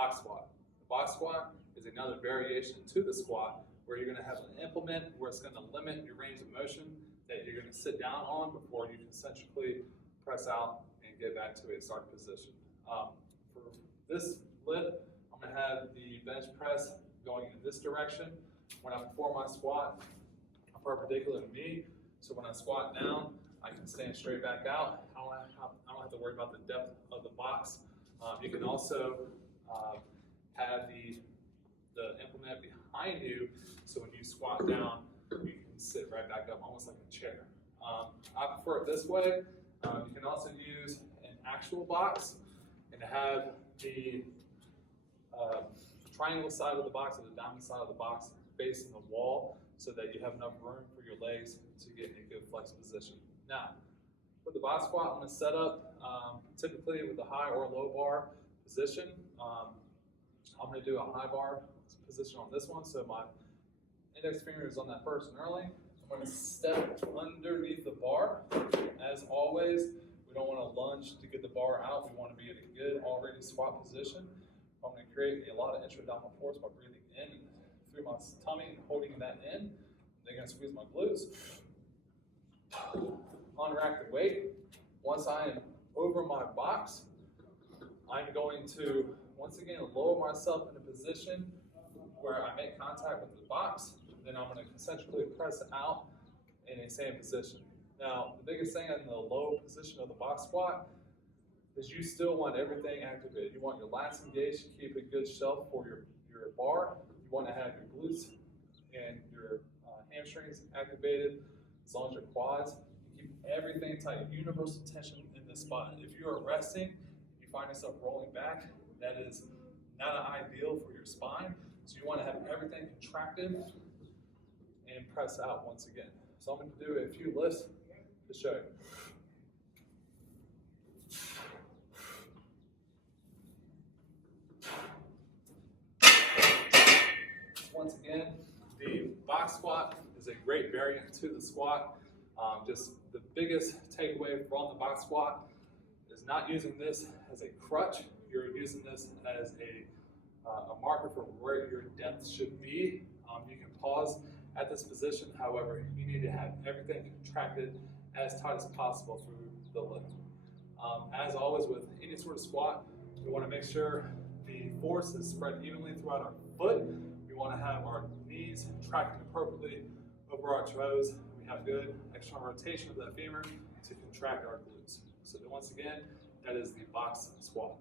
box squat. The box squat is another variation to the squat where you're going to have an implement where it's going to limit your range of motion that you're going to sit down on before you concentrically press out and get back to a starting position. For this lift, I'm going to have the bench press going in this direction. When I perform my squat, I'm perpendicular to me, so when I squat down, I can stand straight back out. I don't have to worry about the depth of the box. You can also have the implement behind you, so when you squat down, you can sit right back up, almost like a chair. I prefer it this way. You can also use an actual box and have the triangle side of the box or the diamond side of the box facing the wall so that you have enough room for your legs to get in a good flex position. Now, for the box squat, I'm going to set up typically with a high or low bar position. I'm going to do a high bar position on this one, so my index finger is on that first knurling. I'm going to step underneath the bar. As always, we don't want to lunge to get the bar out. We want to be in a good already squat position. I'm going to create a lot of intra-abdominal force by breathing in through my tummy and holding that in. Then going to squeeze my glutes. Unrack the weight. Once I am over my box, I'm going to once again lower myself in a position where I make contact with the box. Then I'm going to concentrically press out in a same position. Now, the biggest thing in the low position of the box squat is you still want everything activated. You want your lats engaged to keep a good shelf for your bar. You want to have your glutes and your hamstrings activated, as long as your quads. You keep everything tight, universal tension in this spot. If you are resting, you find yourself rolling back, that is not ideal for your spine. So you want to have everything contracted and press out once again. So I'm going to do a few lifts to show you. Once again, the box squat is a great variant to the squat. Just the biggest takeaway from the box squat is not using this as a crutch. You're using this as a marker for where your depth should be. You can pause at this position. However, you need to have everything contracted as tight as possible through the lift. As always with any sort of squat, we want to make sure the force is spread evenly throughout our foot. We want to have our knees tracking appropriately over our toes. We have good external rotation of that femur to contract our glutes. So once again, that is the box squat.